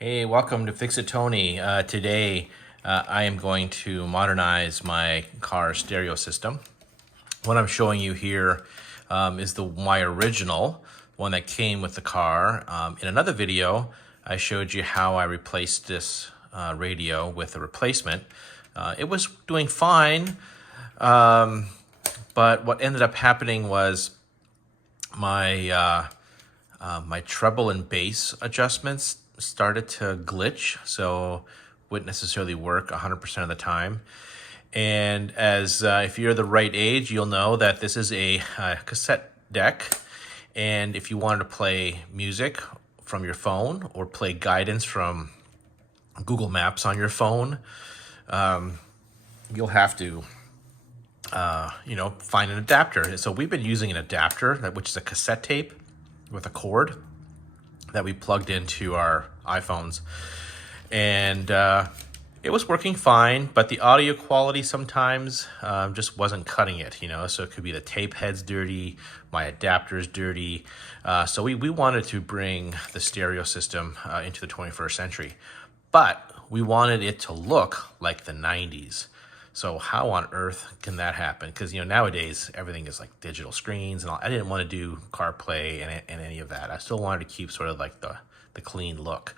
Hey, welcome to Fix It Tony. Today, I am going to modernize my car stereo system. What I'm showing you here is my original one that came with the car. In another video, I showed you how I replaced this radio with a replacement. It was doing fine, but what ended up happening was my my treble and bass adjustments started to glitch, so wouldn't necessarily work 100% of the time. And as if you're the right age, you'll know that this is a cassette deck, and if you wanted to play music from your phone or play guidance from Google Maps on your phone, you'll have to find an adapter. So we've been using an adapter, which is a cassette tape with a cord that we plugged into our iPhones, and it was working fine, but the audio quality sometimes just wasn't cutting it, so it could be the tape head's dirty, my adapter's dirty, so we wanted to bring the stereo system into the 21st century, but we wanted it to look like the 90s. So how on earth can that happen? Because nowadays everything is like digital screens, and I didn't want to do CarPlay and any of that. I still wanted to keep sort of like the clean look.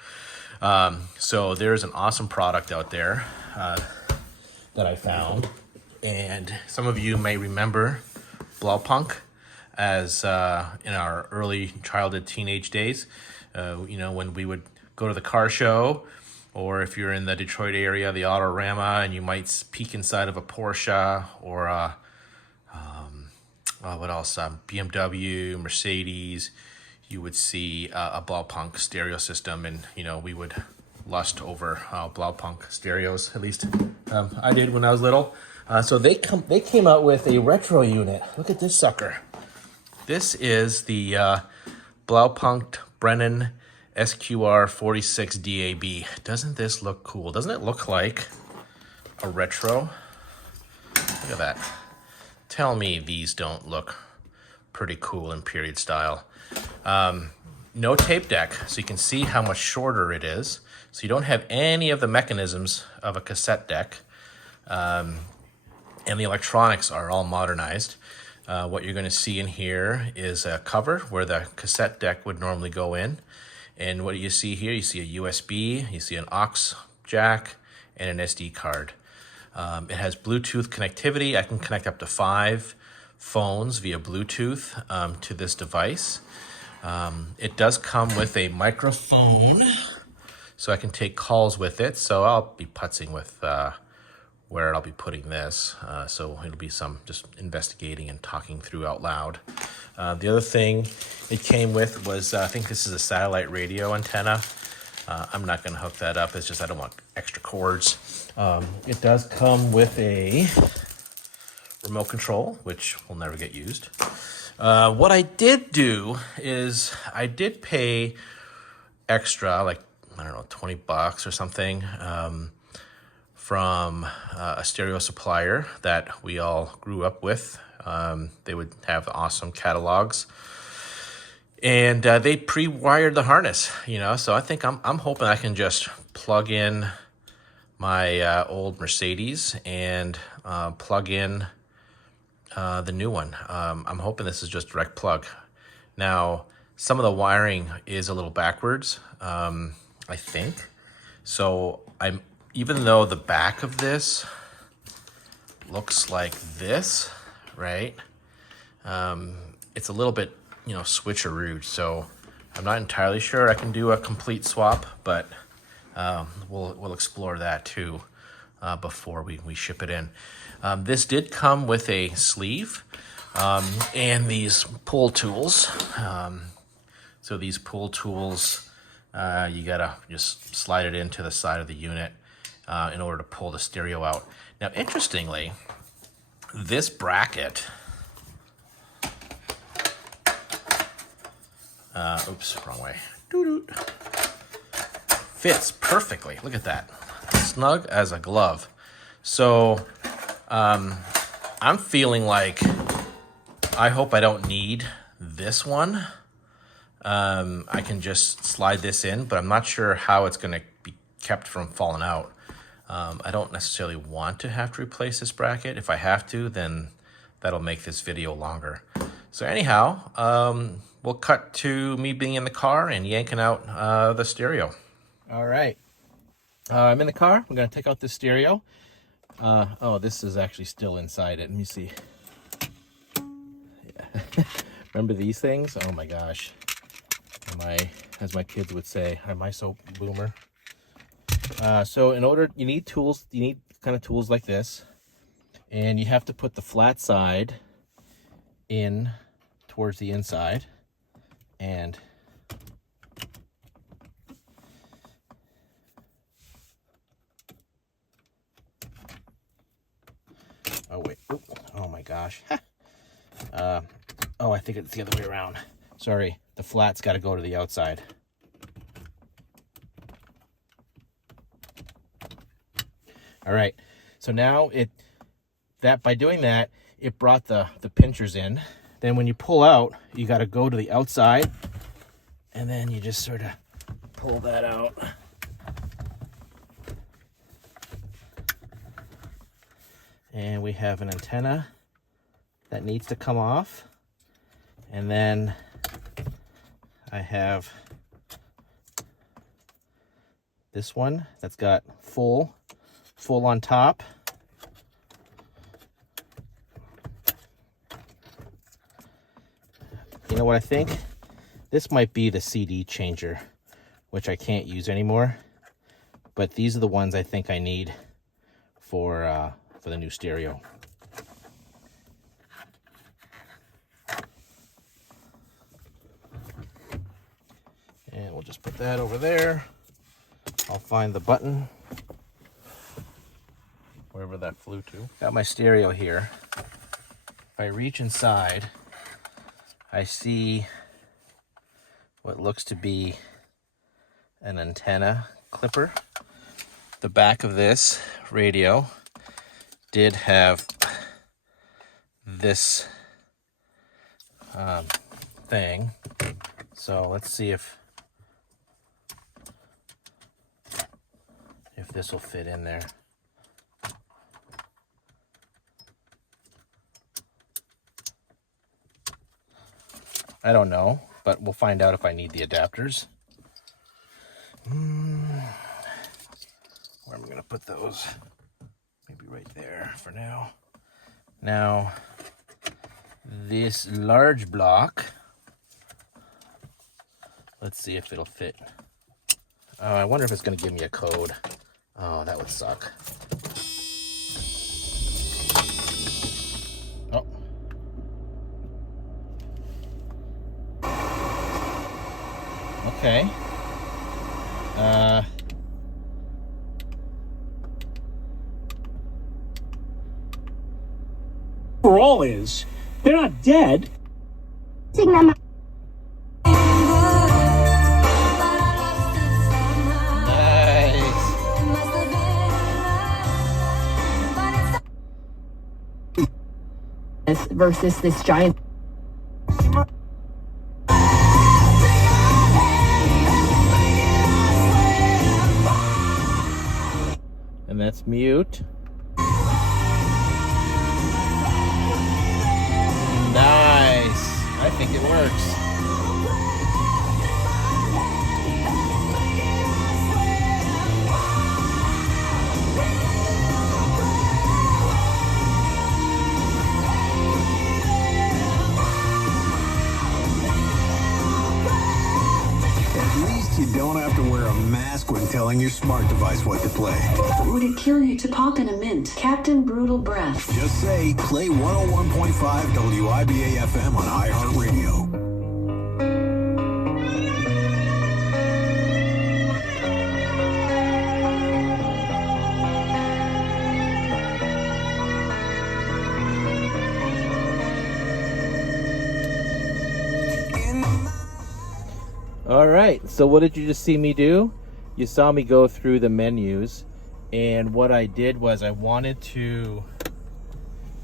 So there's an awesome product out there that I found, and some of you may remember Blaupunkt as in our early childhood teenage days. When we would go to the car show, or if you're in the Detroit area, the Autorama, and you might peek inside of a Porsche or what else? BMW, Mercedes. You would see a Blaupunkt stereo system, and we would lust over Blaupunkt stereos. At least I did when I was little. So they came out with a retro unit. Look at this sucker. This is the Blaupunkt Bremen SQR 46 DAB. Doesn't this look cool? Doesn't it look like a retro? Look at that. Tell me these don't look pretty cool in period style. No tape deck, so you can see how much shorter it is. So you don't have any of the mechanisms of a cassette deck. And the electronics are all modernized. What you're going to see in here is a cover where the cassette deck would normally go in. And what do you see here? You see a USB, you see an aux jack, and an SD card. It has Bluetooth connectivity. I can connect up to 5 phones via Bluetooth to this device. It does come with a microphone, so I can take calls with it. So I'll be putzing with where I'll be putting this. So it'll be some just investigating and talking through out loud. The other thing it came with was, I think this is a satellite radio antenna. I'm not going to hook that up. It's just I don't want extra cords. It does come with a remote control, which will never get used. What I did do is I did pay extra, like, I don't know, $20 or something, from a stereo supplier that we all grew up with. They would have awesome catalogs, and they pre-wired the harness, so I think I'm hoping I can just plug in my old Mercedes and plug in the new one. I'm hoping this is just direct plug. Now, some of the wiring is a little backwards, I think. So even though the back of this looks like this, right? It's a little bit, switcheroo. So I'm not entirely sure I can do a complete swap, but we'll explore that too before we ship it in. This did come with a sleeve and these pull tools. So these pull tools, you gotta just slide it into the side of the unit in order to pull the stereo out. Now, interestingly, this bracket, oops, wrong way, fits perfectly. Look at that, snug as a glove. So I'm feeling like I hope I don't need this one I can just slide this in, but I'm not sure how it's going to be kept from falling out. I don't necessarily want to have to replace this bracket. If I have to, then that'll make this video longer. So anyhow, we'll cut to me being in the car and yanking out the stereo. All right. I'm in the car. I'm going to take out this stereo. Oh, this is actually still inside it. Let me see. Yeah. Remember these things? Oh my gosh. As my kids would say, am I so boomer? So you need tools. You need kind of tools like this. And you have to put the flat side in towards the inside. And oh wait, oh my gosh. Oh, I think it's the other way around. Sorry, the flat's got to go to the outside. All right, so now by doing that, it brought the pinchers in. Then when you pull out, you got to go to the outside, and then you just sort of pull that out. And we have an antenna that needs to come off. And then I have this one that's got full on top. You know what I think? This might be the CD changer, which I can't use anymore. But these are the ones I think I need for the new stereo. And we'll just put that over there. I'll find the button, wherever that flew to. Got my stereo here. If I reach inside, I see what looks to be an antenna clipper. The back of this radio did have this thing. So let's see if this will fit in there. I don't know, but we'll find out if I need the adapters. Where am I going to put those? Maybe right there for now. Now, this large block, let's see if it'll fit. Oh, I wonder if it's going to give me a code. Oh, that would suck. Oh. Okay. Overall is, they're not dead. Versus this giant. And that's mute. Nice. I think it works. You don't have to wear a mask when telling your smart device what to play. Would it kill you to pop in a mint? Captain Brutal Breath. Just say, play 101.5 WIBA FM on iHeartRadio. All right, so what did you just see me do? You saw me go through the menus, and what I did was I wanted to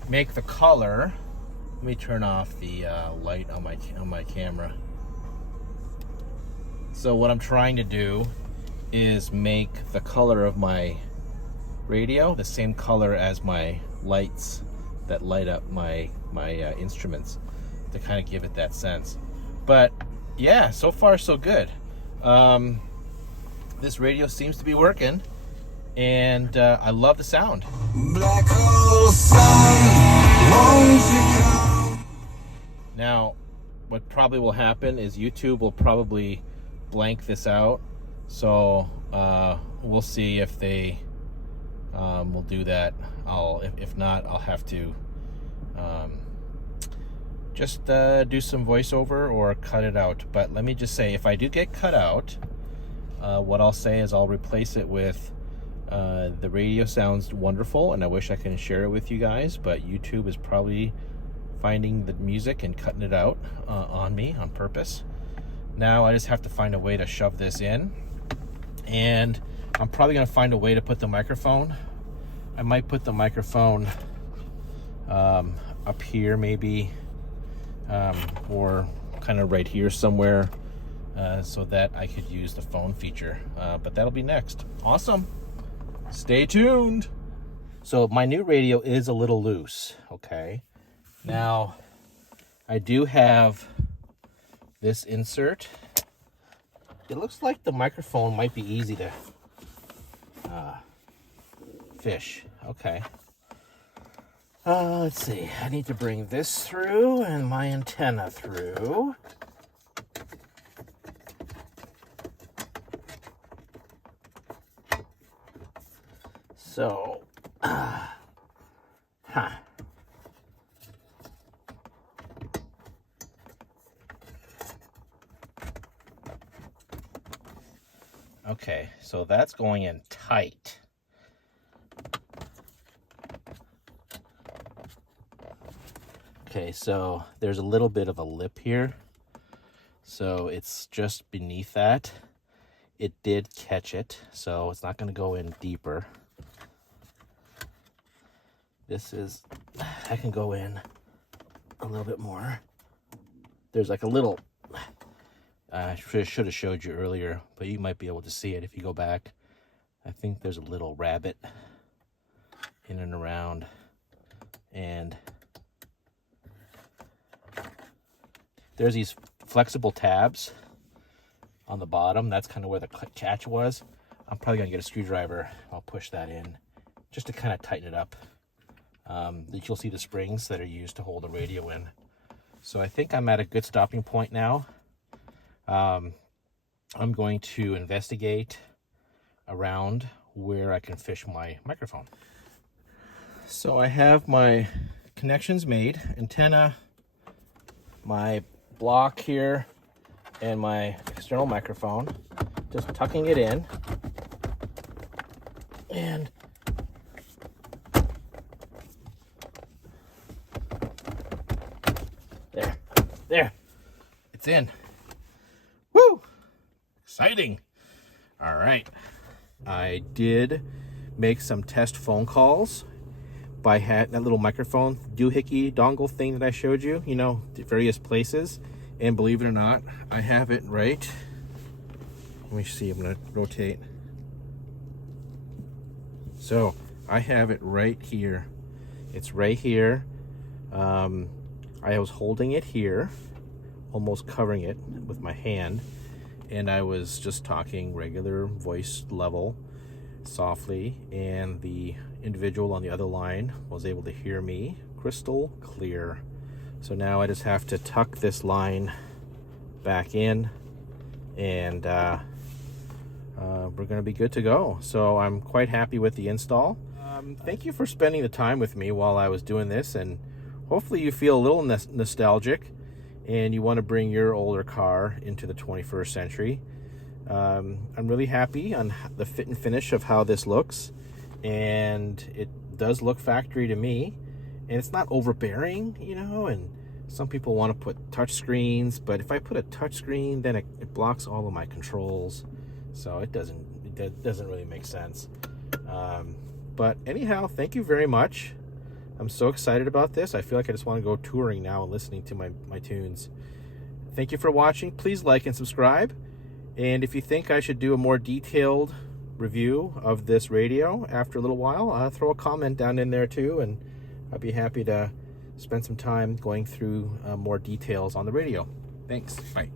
make the color. Let me turn off the light on my camera. So what I'm trying to do is make the color of my radio the same color as my lights that light up my instruments, to kind of give it that sense. But yeah, so far so good. This radio seems to be working, and I love the sound. Black hole sun, won't you come? Now, what probably will happen is YouTube will probably blank this out, so we'll see if they will do that. If not, I'll have to just do some voiceover or cut it out. But let me just say, if I do get cut out, what I'll say is I'll replace it with the radio sounds wonderful, and I wish I can share it with you guys, but YouTube is probably finding the music and cutting it out on me on purpose. Now I just have to find a way to shove this in, and I'm probably going to find a way to put the microphone. I might put the microphone up here maybe, or kind of right here somewhere, so that I could use the phone feature, but that'll be next. Awesome. Stay tuned. So my new radio is a little loose, okay? Now, I do have this insert. It looks like the microphone might be easy to fish. Okay. Let's see. I need to bring this through and my antenna through. So, Okay, so that's going in tight. Okay, so there's a little bit of a lip here. So it's just beneath that. It did catch it, so it's not going to go in deeper. This is, I can go in a little bit more. There's like a little, I should have showed you earlier, but you might be able to see it if you go back. I think there's a little rabbit in and around, and there's these flexible tabs on the bottom. That's kind of where the catch was. I'm probably gonna get a screwdriver. I'll push that in just to kind of tighten it up. You'll see the springs that are used to hold the radio in. So I think I'm at a good stopping point now. I'm going to investigate around where I can fish my microphone. So I have my connections made, antenna, my block here, and my external microphone. Just tucking it in, and there, it's in. Woo! Exciting. All right. I did make some test phone calls by that little microphone doohickey dongle thing that I showed you, to various places. And believe it or not, I have it right. Let me see, I'm gonna rotate. So I have it right here. It's right here. I was holding it here, almost covering it with my hand, and I was just talking regular voice level, softly, and the individual on the other line was able to hear me crystal clear. So now I just have to tuck this line back in, and we're going to be good to go. So I'm quite happy with the install. Thank you for spending the time with me while I was doing this, and hopefully you feel a little nostalgic and you want to bring your older car into the 21st century. I'm really happy on the fit and finish of how this looks, and it does look factory to me, and it's not overbearing, and some people want to put touch screens, but if I put a touch screen, then it blocks all of my controls, so it doesn't really make sense. But anyhow, thank you very much. I'm so excited about this. I feel like I just want to go touring now and listening to my tunes. Thank you for watching. Please like and subscribe, And if you think I should do a more detailed review of this radio after a little while, throw a comment down in there too, and I'd be happy to spend some time going through more details on the radio. Thanks. Bye.